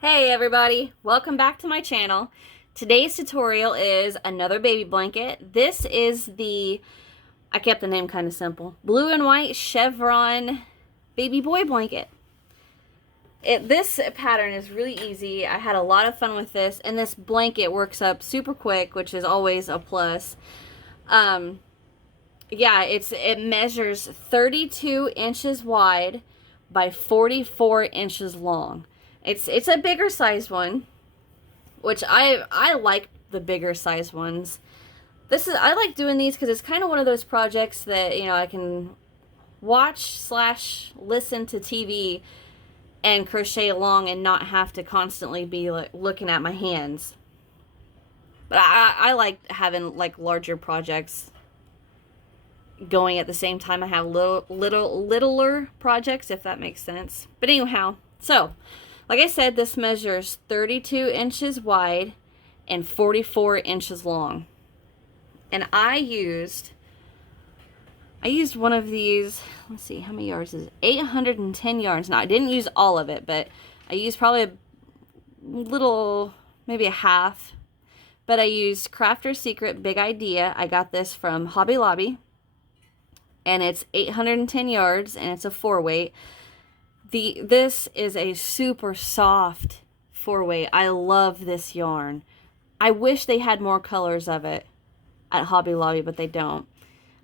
Hey everybody, welcome back to my channel. Today's tutorial is another baby blanket. This is I kept the name kind of simple, blue and white Chevron baby boy blanket. This pattern is really easy. I had a lot of fun with this, and this blanket works up super quick, which is always a plus. Yeah, it measures 32 inches wide by 44 inches long. It's a bigger size one, which I like the bigger size ones. I like doing these because it's kind of one of those projects that, you know, I can watch/listen to TV and crochet along and not have to constantly be like looking at my hands. But I like having like larger projects going at the same time I have littler projects, if that makes sense. But anyhow, so like I said, this measures 32 inches wide and 44 inches long. And I used one of these, let's see, how many yards is it? 810 yards. Now, I didn't use all of it, but I used probably a little, maybe a half. But I used Crafter's Secret Big Idea. I got this from Hobby Lobby. And it's 810 yards, and it's a 4-weight. This is a super soft 4-weight. I love this yarn. I wish they had more colors of it at Hobby Lobby, but they don't.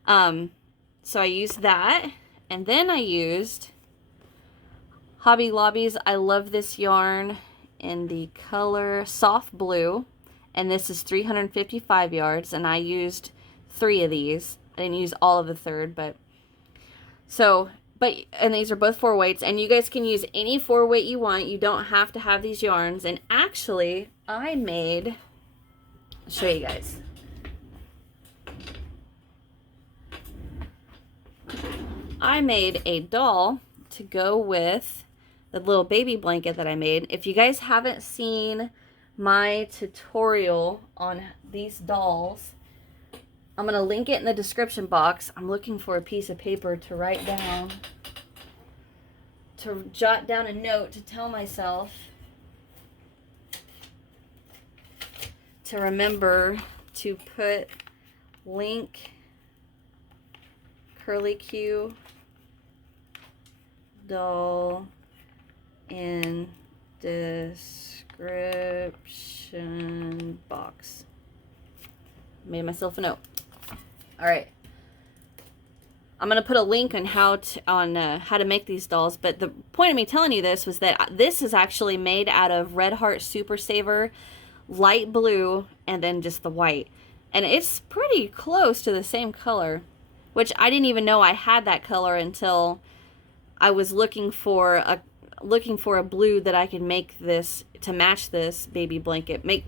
So I used that, and then I used Hobby Lobby's I Love This yarn in the color Soft Blue, and this is 355 yards, and I used 3 of these. I didn't use all of the third, and these are both 4-weights, and you guys can use any 4-weight you want. You don't have to have these yarns. And actually, I'll show you guys. I made a doll to go with the little baby blanket that I made. If you guys haven't seen my tutorial on these dolls, I'm going to link it in the description box. I'm looking for a piece of paper to write down, to jot down a note to tell myself to remember to put link curly Q doll in description box. Made myself a note. All right, I'm gonna put a link on how to make these dolls. But the point of me telling you this was that this is actually made out of Red Heart Super Saver light blue and then just the white, and it's pretty close to the same color, which I didn't even know I had that color until I was looking for a blue that I could make this to match this baby blanket, make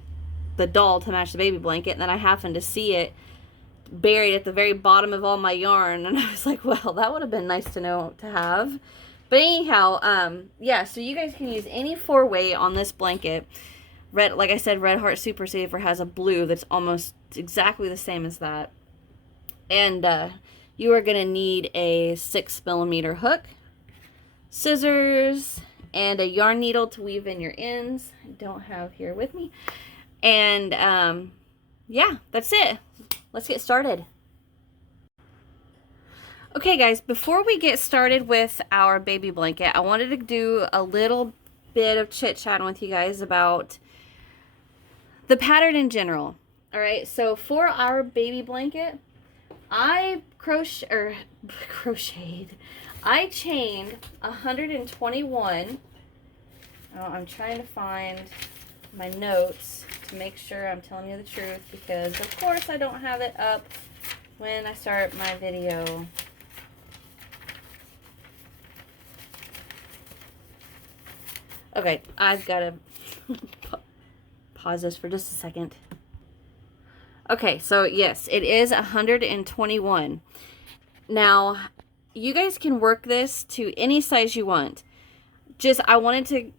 the doll to match the baby blanket, and then I happened to see it buried at the very bottom of all my yarn, and I was like, well, that would have been nice to know to have. But anyhow, yeah, so you guys can use any 4-weight on this blanket. Like I said, Red Heart Super Saver has a blue that's almost exactly the same as that. And you are going to need a 6mm hook, scissors, and a yarn needle to weave in your ends. I don't have here with me. And yeah, that's it. Let's get started. Okay guys, before we get started with our baby blanket, I wanted to do a little bit of chit-chatting with you guys about the pattern in general. Alright, so for our baby blanket, I chained 121. Oh, I'm trying to find my notes to make sure I'm telling you the truth, because of course I don't have it up when I start my video. Okay, I've got to pause this for just a second. Okay, so yes, it is 121. Now, you guys can work this to any size you want. I wanted to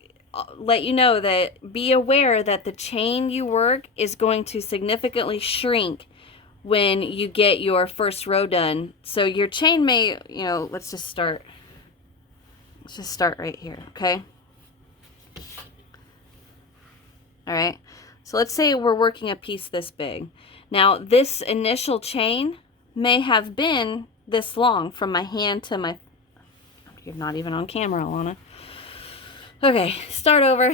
let you know that be aware that the chain you work is going to significantly shrink when you get your first row done. So your chain may, you know, let's just start right here, okay? All right. So let's say we're working a piece this big. Now this initial chain may have been this long from my hand to my, you're not even on camera, Alana. Okay, start over.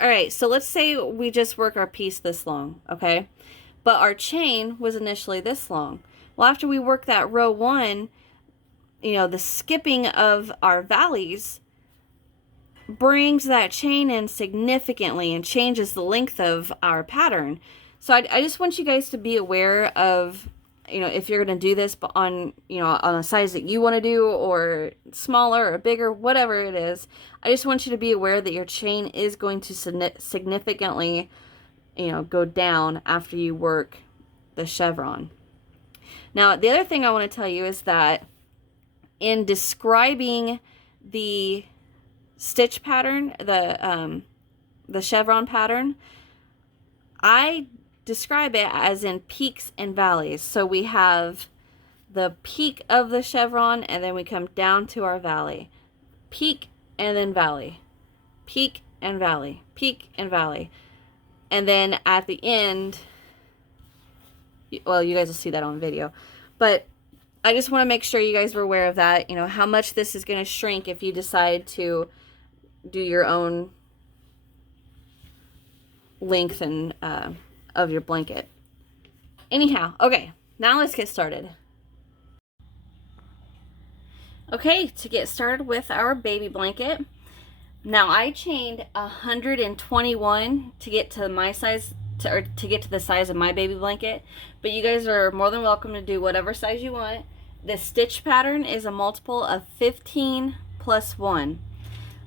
All right, so let's say we just work our piece this long, okay? But our chain was initially this long. Well, after we work that row 1, you know, the skipping of our valleys brings that chain in significantly and changes the length of our pattern. So I just want you guys to be aware of, you know, if you're going to do this on, you know, on a size that you want to do, or smaller or bigger, whatever it is, I just want you to be aware that your chain is going to significantly, you know, go down after you work the chevron. Now, the other thing I want to tell you is that in describing the stitch pattern, the chevron pattern, I describe it as in peaks and valleys. So we have the peak of the chevron, and then we come down to our valley. Peak and then valley. Peak and valley. Peak and valley. And then at the end, well, you guys will see that on video. But I just want to make sure you guys were aware of that, you know, how much this is going to shrink if you decide to do your own length and of your blanket. Anyhow, okay, now let's get started. Okay, to get started with our baby blanket, now I chained 121 to get to my size, to get to the size of my baby blanket, but you guys are more than welcome to do whatever size you want. The stitch pattern is a multiple of 15 plus 1.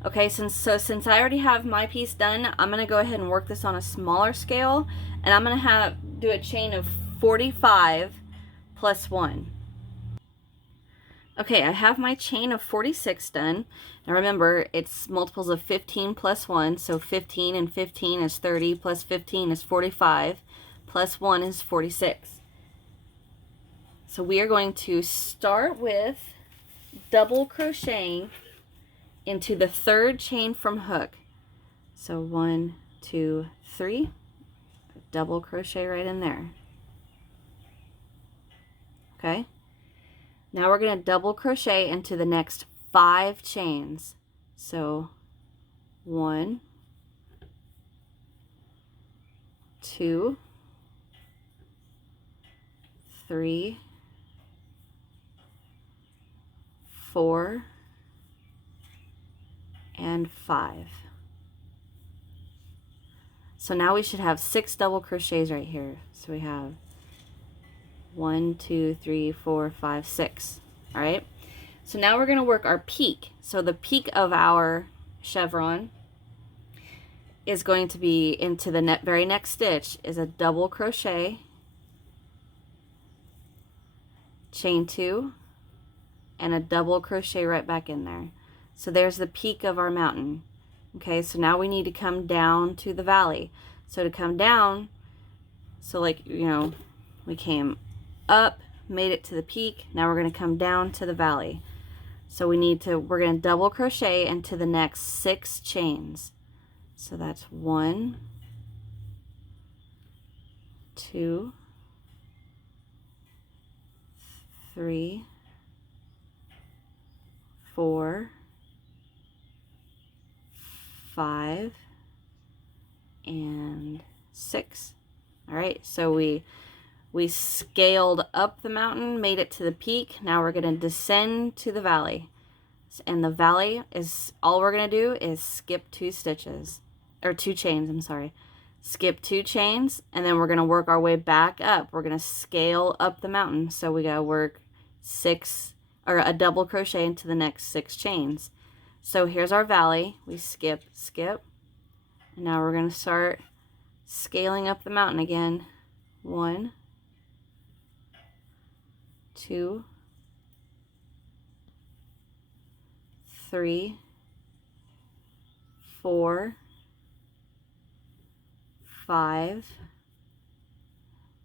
Okay, since I already have my piece done, I'm going to go ahead and work this on a smaller scale, and I'm going to do a chain of 45 plus 1. Okay, I have my chain of 46 done. Now remember, it's multiples of 15 plus 1, so 15 and 15 is 30, plus 15 is 45, plus 1 is 46. So we are going to start with double crocheting into the third chain from hook. So 1, 2, 3, double crochet right in there. Okay, now we're going to double crochet into the next 5 chains. So 1, 2, 3, 4, and 5. So now we should have 6 double crochets right here. So we have 1, 2, 3, 4, 5, 6. All right. So now we're going to work our peak. So the peak of our chevron is going to be into the very next stitch is a double crochet, chain 2, and a double crochet right back in there. So there's the peak of our mountain. Okay, so now we need to come down to the valley. So to come down, so like, you know, we came up, made it to the peak, now we're going to come down to the valley. So we're going to double crochet into the next 6 chains. So that's 1, 2, 3, 4, 5, and 6. All right, so we scaled up the mountain, made it to the peak. Now we're going to descend to the valley. And the valley is, all we're going to do is skip 2 stitches, or 2 chains, I'm sorry. Skip 2 chains, and then we're going to work our way back up. We're going to scale up the mountain. So we got to work 6, or a double crochet into the next 6 chains. So here's our valley. We skip, skip. And now we're going to start scaling up the mountain again. 1, 2, 3, 4, 5,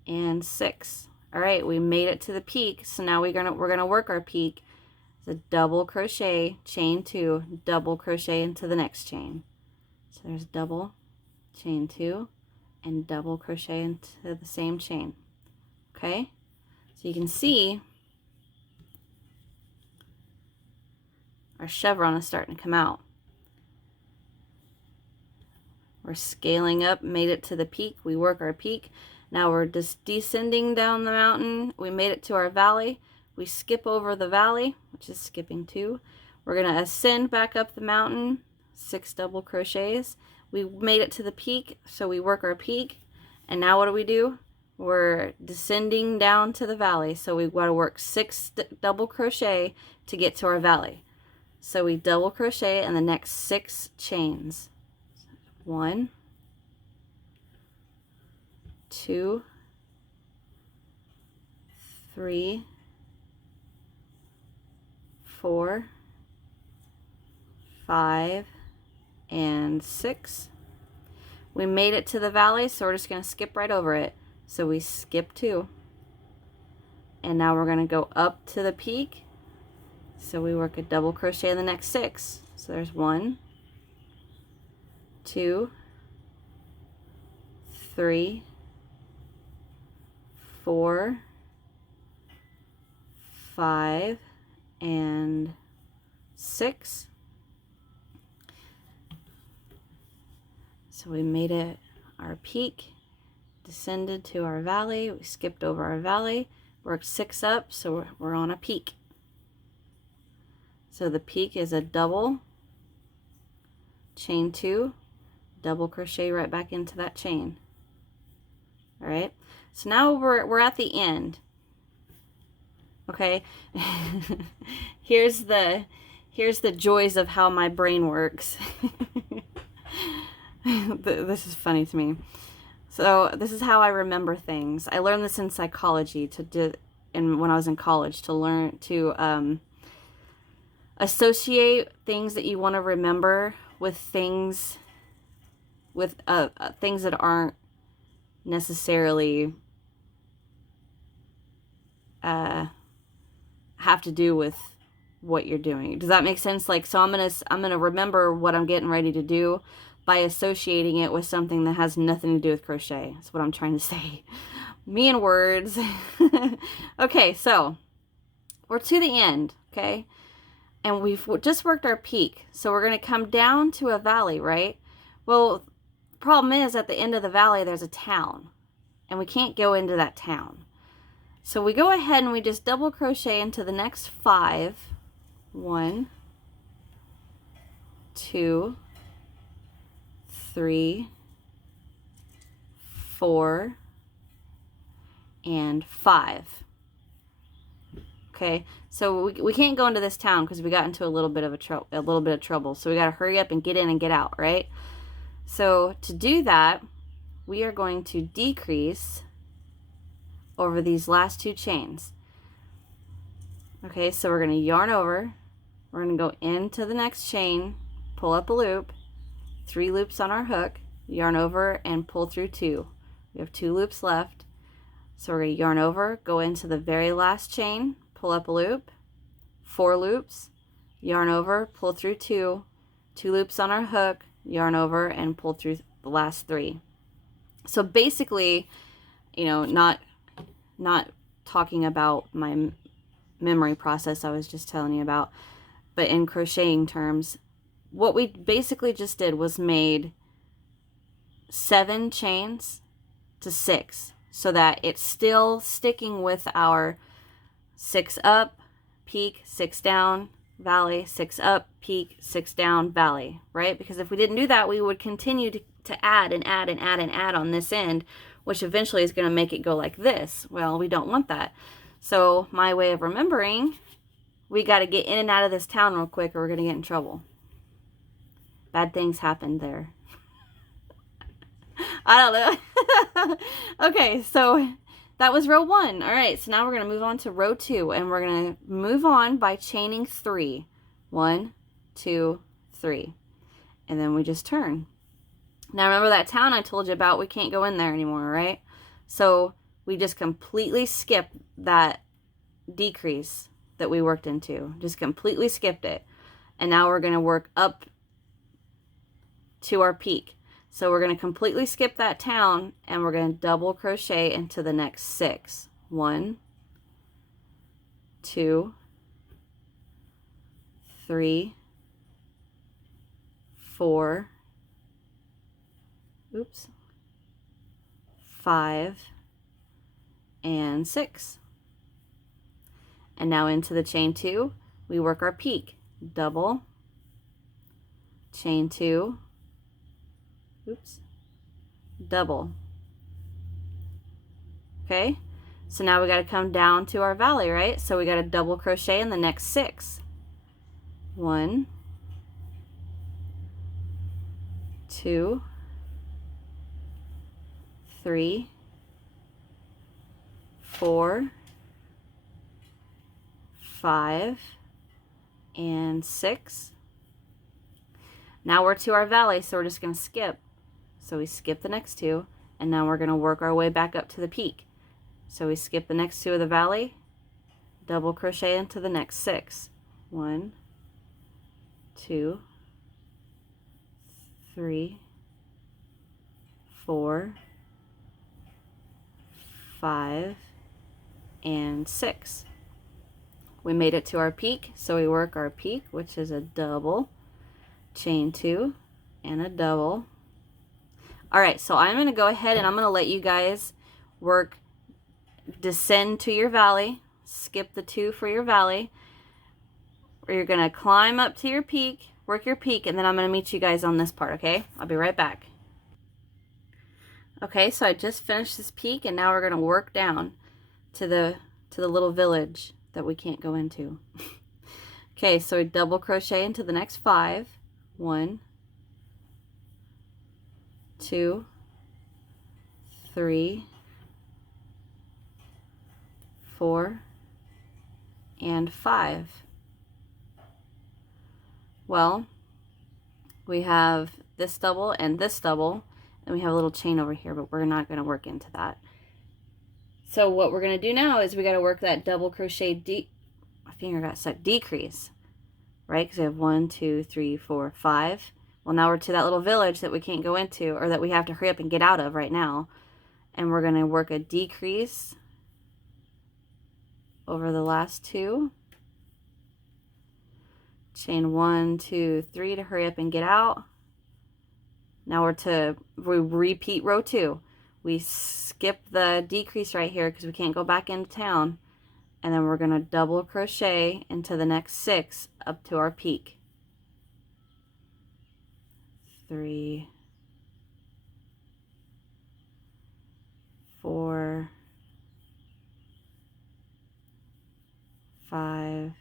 and 6. All right, we made it to the peak. So now we're gonna work our peak. It's a double crochet, chain 2, double crochet into the next chain. So there's double, chain 2, and double crochet into the same chain. Okay, so you can see our chevron is starting to come out. We're scaling up, made it to the peak. We work our peak. Now we're just descending down the mountain. We made it to our valley. We skip over the valley, which is skipping 2. We're going to ascend back up the mountain, 6 double crochets. We made it to the peak, so we work our peak. And now what do? We're descending down to the valley, so we've got to work 6 double crochet to get to our valley. So we double crochet in the next 6 chains. 1, 2, 3, 4, 5, and 6. We made it to the valley, so we're just going to skip right over it. So we skip 2. And now we're going to go up to the peak. So we work a double crochet in the next 6. So there's 1, 2, 3, 4, 5, and 6. So we made it our peak, descended to our valley, we skipped over our valley, worked 6 up, so we're on a peak. So the peak is a double, chain 2, double crochet right back into that chain. All right, so now we're at the end. Okay, here's the joys of how my brain works. This is funny to me. So this is how I remember things. I learned this in psychology when I was in college, to learn to associate things that you want to remember with things that aren't necessarily have to do with what you're doing. Does that make sense? Like, so I'm gonna remember what I'm getting ready to do by associating it with something that has nothing to do with crochet. That's what I'm trying to say. Me and words. Okay, so we're to the end, okay? And we've just worked our peak. So we're going to come down to a valley, right? Well, the problem is at the end of the valley, there's a town. And we can't go into that town. So we go ahead and we just double crochet into the next 5. 1, 2, 3, 4, and 5. Okay, so we can't go into this town because we got into a little bit of trouble. So we got to hurry up and get in and get out, right? So to do that, we are going to decrease over these last 2 chains. Okay, so we're going to yarn over. We're going to go into the next chain, pull up a loop, 3 loops on our hook, yarn over, and pull through 2. We have 2 loops left. So we're going to yarn over, go into the very last chain, pull up a loop, 4 loops, yarn over, pull through 2, 2 loops on our hook, yarn over, and pull through the last 3. So basically, you know, not talking about my memory process I was just telling you about, but in crocheting terms, what we basically just did was made 7 chains to 6, so that it's still sticking with our 6 up, peak, 6 down, valley, 6 up, peak, 6 down, valley, right? Because if we didn't do that, we would continue to add and add and add and add on this end, which eventually is going to make it go like this. Well, we don't want that. So my way of remembering, we got to get in and out of this town real quick or we're going to get in trouble. Bad things happened there. I don't know. Okay, so that was row 1. All right, so now we're going to move on to row 2, and we're going to move on by chaining 3. 1, 2, 3. And then we just turn. Now remember that town I told you about? We can't go in there anymore, right? So we just completely skip that decrease that we worked into. Just completely skipped it. And now we're going to work up to our peak. So we're going to completely skip that town, and we're going to double crochet into the next 6. 1, 2, 3, 4, oops, 5, and 6. And now into the chain 2, we work our peak. Double, chain 2, oops, double. Okay, so now we got to come down to our valley, right? So we got to double crochet in the next 6. 1, 2, 3, 4, 5, and 6. Now we're to our valley, so we're just going to skip. So we skip the next 2, and now we're going to work our way back up to the peak. So we skip the next 2 of the valley, double crochet into the next 6. 1, 2, 3, 4, 5, and 6. We made it to our peak, so we work our peak, which is a double, chain 2, and a double. All right, so I'm going to go ahead and I'm going to let you guys work, descend to your valley, skip the 2 for your valley, or you're going to climb up to your peak, work your peak, and then I'm going to meet you guys on this part, okay? I'll be right back. Okay, so I just finished this peak, and now we're going to work down to the little village that we can't go into. Okay, so we double crochet into the next 5. 1, 2, 3, 4, and 5. Well, we have this double and this double, and we have a little chain over here, but we're not going to work into that. So what we're going to do now is we got to work that double crochet, my finger got stuck, decrease, right? Because we have 1, 2, 3, 4, 5. Well, now we're to that little village that we can't go into, or that we have to hurry up and get out of right now. And we're going to work a decrease over the last 2. Chain 1, 2, 3 to hurry up and get out. Now we repeat row 2. We skip the decrease right here because we can't go back into town. And then we're going to double crochet into the next 6 up to our peak. 3, 4, 5.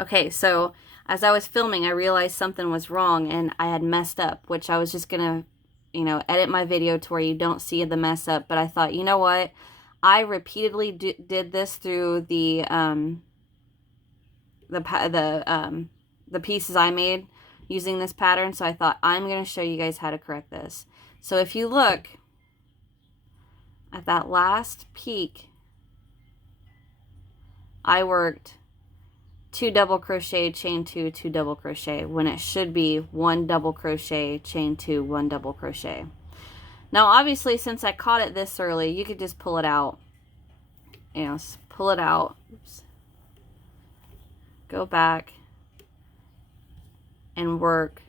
Okay, so as I was filming, I realized something was wrong and I had messed up, which I was just gonna, edit my video to where you don't see the mess up. But I thought, you know what? I repeatedly did this through the pieces I made using this pattern. So I thought I'm gonna show you guys how to correct this. So if you look at that last peak, I worked 2 double crochet, chain 2, 2 double crochet, when it should be 1 double crochet, chain 2, 1 double crochet. Now obviously, since I caught it this early, you could just pull it out. Pull it out. Oops. Go back and work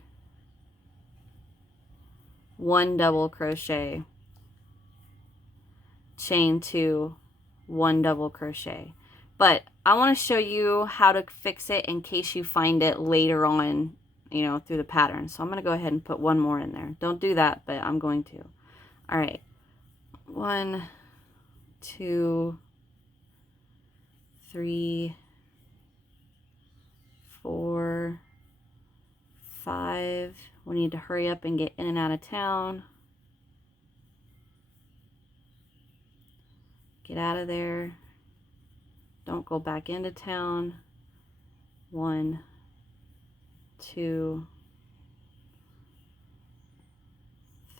1 double crochet, chain 2, 1 double crochet. But I want to show you how to fix it in case you find it later on, through the pattern. So I'm going to go ahead and put 1 more in there. Don't do that, but I'm going to. All right. 1, 2, 3, 4, 5. We need to hurry up and get in and out of town. Get out of there. Don't go back into town. 1, 2,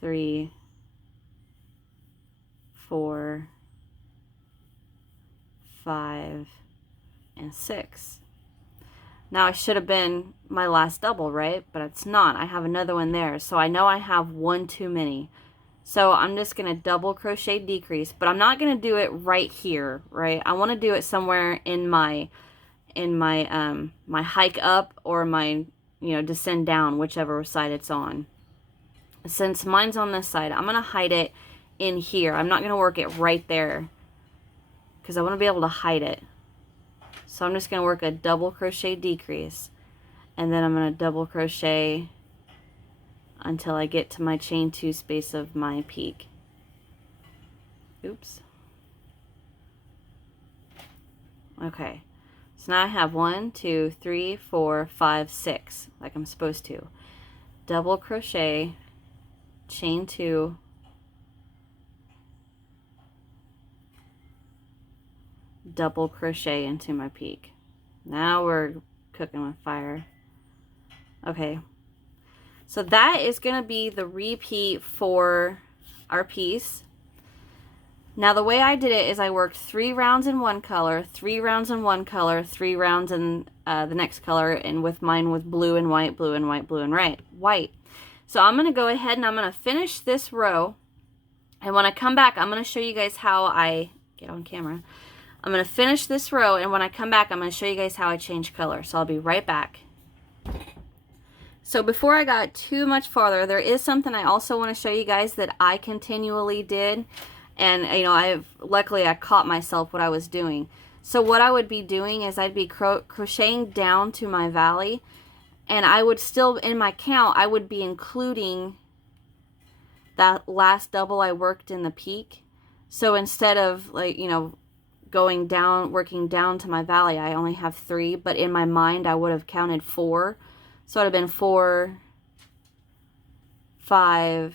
3, 4, 5, and 6. Now I should have been my last double, right? But it's not. I have another one there. So I know I have one too many. So I'm just going to double crochet decrease, but I'm not going to do it right here, right? I want to do it somewhere in my my hike up or my, descend down, whichever side it's on. Since mine's on this side, I'm going to hide it in here. I'm not going to work it right there because I want to be able to hide it. So I'm just going to work a double crochet decrease, and then I'm going to double crochet until I get to my chain 2 space of my peak. Oops. Okay. So now I have 1, 2, 3, 4, 5, 6, like I'm supposed to. Double crochet, chain 2, double crochet into my peak. Now we're cooking with fire. Okay. So that is going to be the repeat for our piece. Now the way I did it is I worked 3 rounds in one color, 3 rounds in one color, 3 rounds in the next color, and with mine with blue and white, blue and white, blue and white. So I'm going to go ahead and I'm going to finish this row, and when I come back I'm going to show you guys how I get on camera. I'm going to finish this row, and when I come back I'm going to show you guys how I change color. So I'll be right back. So before I got too much farther, there is something I also want to show you guys that I continually did. And, luckily I caught myself what I was doing. So what I would be doing is I'd be crocheting down to my valley. And I would still, in my count, I would be including that last double I worked in the peak. So instead of, going down, working down to my valley, I only have 3. But in my mind, I would have counted 4. So it would have been 4, 5,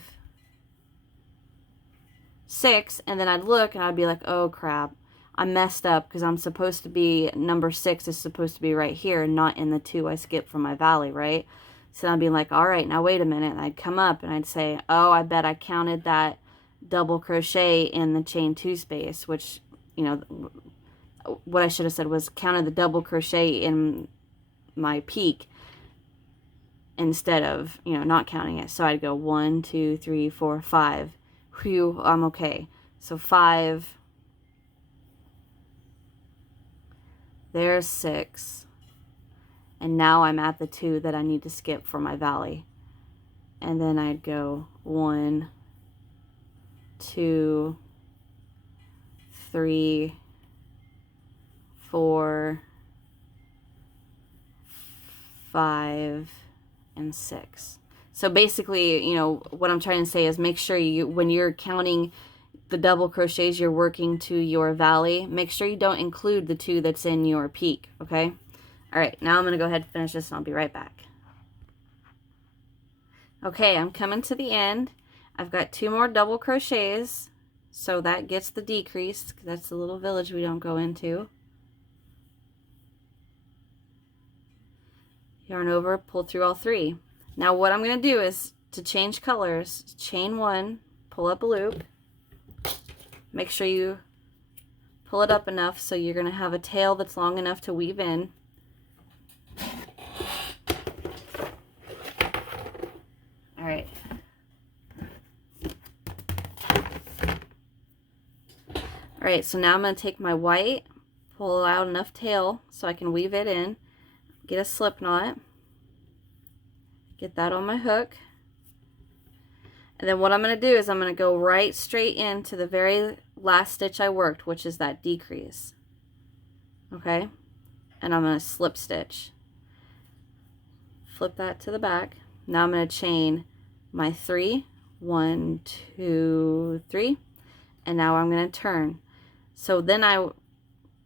6, and then I'd look and I'd be like, oh crap, I messed up because I'm supposed to be, number 6 is supposed to be right here and not in the 2 I skipped from my valley, right? So I'd be like, all right, now wait a minute, and I'd come up and I'd say, oh, I bet I counted that double crochet in the chain 2 space, which, what I should have said was counted the double crochet in my peak instead of, not counting it. So I'd go 1, 2, 3, 4, 5. Whew, I'm okay. So 5. There's 6. And now I'm at the 2 that I need to skip for my valley. And then I'd go 1, 2, 3, 4, 5, and 6. So basically, what I'm trying to say is make sure when you're counting the double crochets you're working to your valley, make sure you don't include the 2 that's in your peak, okay? All right, now I'm going to go ahead and finish this and I'll be right back. Okay, I'm coming to the end. I've got 2 more double crochets, so that gets the decrease. That's the little village we don't go into. Yarn over, pull through all 3. Now what I'm going to do is to change colors, chain 1, pull up a loop. Make sure you pull it up enough so you're going to have a tail that's long enough to weave in. All right. All right, so now I'm going to take my white, pull out enough tail so I can weave it in, get a slip knot. Get that on my hook. And then what I'm going to do is I'm going to go right straight into the very last stitch I worked, which is that decrease. Okay? And I'm going to slip stitch. Flip that to the back. Now I'm going to chain my 3. 1, 2, 3. And now I'm going to turn. So then I'm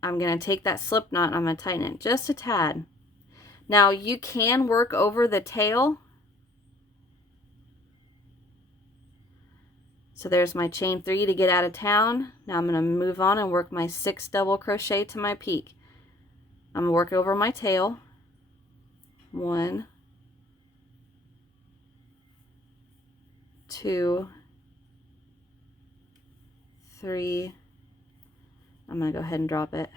going to take that slip knot and I'm going to tighten it just a tad. Now you can work over the tail. So there's my chain 3 to get out of town. Now I'm going to move on and work my 6 double crochet to my peak. I'm going to work over my tail. 1, 2, 3. I'm going to go ahead and drop it.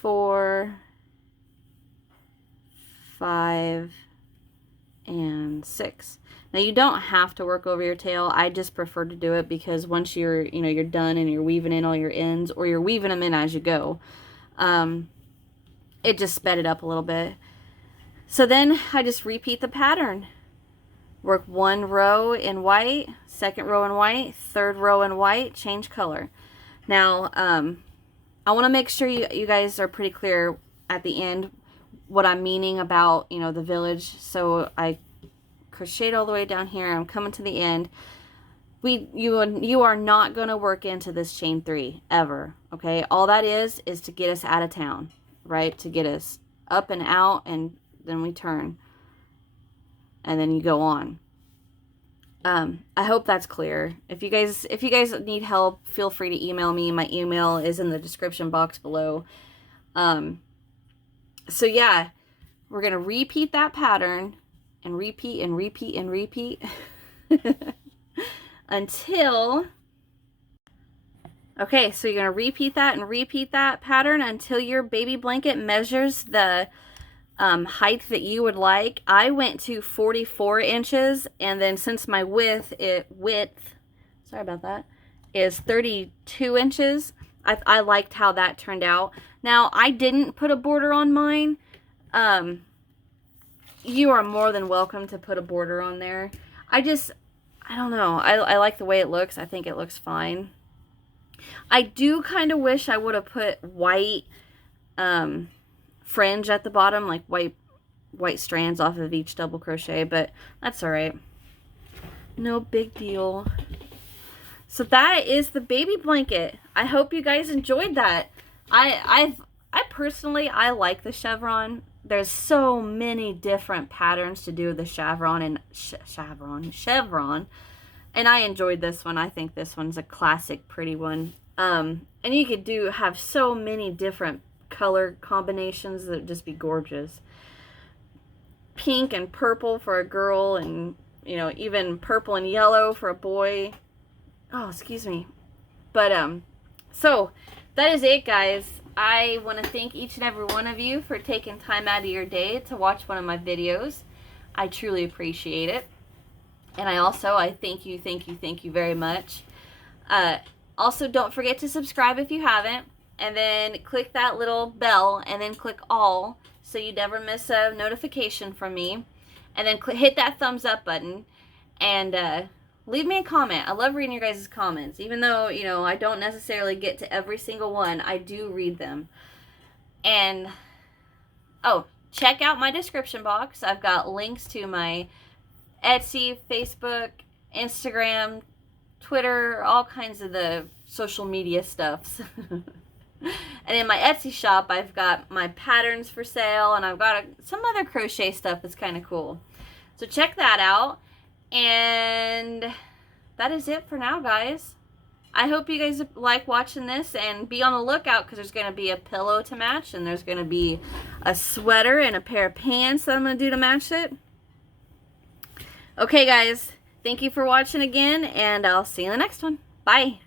4, 5, and 6. Now you don't have to work over your tail. I just prefer to do it because once you're, you know, you're done and you're weaving in all your ends, or you're weaving them in as you go, it just sped it up a little bit. So then I just repeat the pattern. Work 1 row in white, 2nd row in white, 3rd row in white, change color. Now, I want to make sure you guys are pretty clear at the end what I'm meaning about, you know, the village. So I crocheted all the way down here. I'm coming to the end. You are not going to work into this chain 3 ever, okay? All that is to get us out of town, right? To get us up and out, and then we turn. And then you go on. I hope that's clear. If you guys need help, feel free to email me. My email is in the description box below. So yeah, we're going to repeat that pattern and repeat and repeat and repeat until, okay, so you're going to repeat that pattern until your baby blanket measures the height that you would like. I went to 44 inches, and then since my width, sorry about that, is 32 inches, I liked how that turned out. Now, I didn't put a border on mine. You are more than welcome to put a border on there. I don't know. I like the way it looks. I think it looks fine. I do kind of wish I would have put white fringe at the bottom, like white strands off of each double crochet, but that's all right. No big deal. So that is the baby blanket. I hope you guys enjoyed that. I personally, I like the chevron. There's so many different patterns to do with the chevron and chevron, and I enjoyed this one. I think this one's a classic, pretty one. And you could have so many different color combinations that would just be gorgeous. Pink and purple for a girl, and you know, even purple and yellow for a boy. Oh, excuse me. But so that is it, guys. I want to thank each and every one of you for taking time out of your day to watch one of my videos. I truly appreciate it. And I thank you very much. Also, don't forget to subscribe if you haven't. And then click that little bell, and then click all, so you never miss a notification from me. And then hit that thumbs up button, and leave me a comment. I love reading your guys' comments. Even though, you know, I don't necessarily get to every single one, I do read them. And, oh, check out my description box. I've got links to my Etsy, Facebook, Instagram, Twitter, all kinds of the social media stuffs. And in my Etsy shop, I've got my patterns for sale, and I've got some other crochet stuff that's kind of cool. So check that out. And that is it for now, guys. I hope you guys like watching this, and be on the lookout because there's going to be a pillow to match, and there's going to be a sweater and a pair of pants that I'm going to do to match it. Okay, guys. Thank you for watching again, and I'll see you in the next one. Bye.